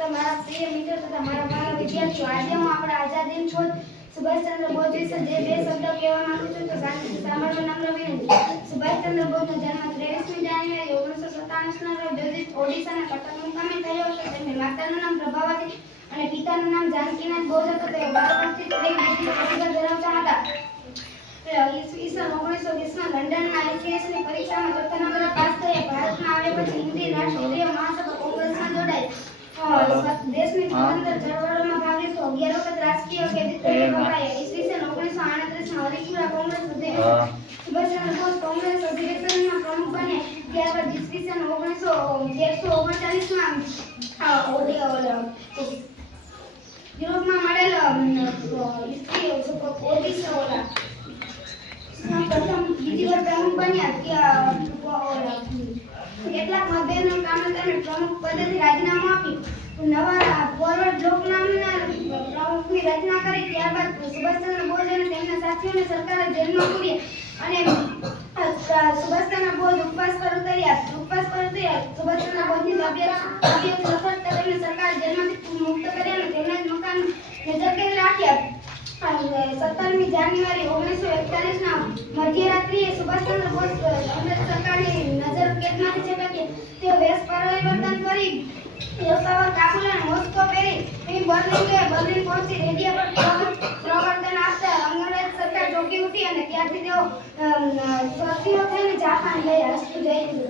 તથા મારા પ્રિય મિત્રો તથા મારા વાલા વિદ્યાર્થીઓ, આજે હું આપણા આઝાદી શોધ સુભાષચંદ્ર બોઝ વિશે જે બે શબ્દો કહેવા માંગુ છું તો સાંભળવા નમ્ર વિનંતી. સુભાષચંદ્ર બોઝનો જન્મ 23મી જાન્યુઆરી 1927ના રોજ ઓડિશાના કટક મુકામે થયો હતો. તેમની માતાનું નામ પ્રભાવતી અને પિતાનું નામ જાનકીનાથ બોઝ હતું. તેઓ બાળપણથી જ પ્રતિભા ધરાવતા હતા. ઈસવીસન 1920માં લંડનમાં ICSની પરીક્ષામાં ચોથા નંબરે પાસ થયા. ભારતમાં આવ્યા પછી હિન્દી રાષ્ટ્રીય મહાસભા કોંગ્રેસમાં જોડાયા. દેશની સ્વતંત્ર ચળવળોમાં ભાગ લીધો. 11 વખત રાજકીય કેદી તરીકે પકડાયા. ઈસવીસન 1938માં હરિપુરા કોંગ્રેસ અધ્યક્ષ સુભાષચંદ્ર બોઝ કોંગ્રેસ અધિવેશનના પ્રમુખ બન્યા. ત્યારબાદ ઈસવીસન 1939માં યુરોપમાં મળેલ પ્રથમ બીજી વાર પ્રમુખ બન્યા. કેટલાક મતભેદોને કારણે તેમણે પ્રમુખ પદેથી રાજીનામું આપ્યું. નવા ફોરવર્ડ બ્લોક નામના પ્રમુખની રચના કરી. ત્યારબાદ સુભાષચંદ્ર બોઝ અને તેમના સાથીઓને સરકારે જેલમાં પૂર્યા અને સુભાષચંદ્ર બોઝ ઉપવાસ પર ઉતર્યા. સુભાષચંદ્ર બોઝની તબિયત લથડતા તેમને સરકારે જેલમાંથી મુક્ત કર્યા અને તેમના જ મકાન નજરકેદ રાખ્યા. 17મી જાન્યુઆરી 1941ના મધ્યરાત્રિએ સુભાષચંદ્ર બોઝ અંગ્રેજ સરકારની નજરકેદમાંથી છટક્યા. તેઓ વેશ પરિવર્તન કરી યશાવર, કાબુલ અને મોસ્કો પેરી બર્લિન પહોંચી. રેડિયો પર પ્રવર્તન આપતા અંગ્રેજ સરકાર ચોંકી ઉઠી અને ત્યારથી તેઓ સ્વર્ગીય થઈને જાપાન ગયા. અસ્તુ જય હિન્દ.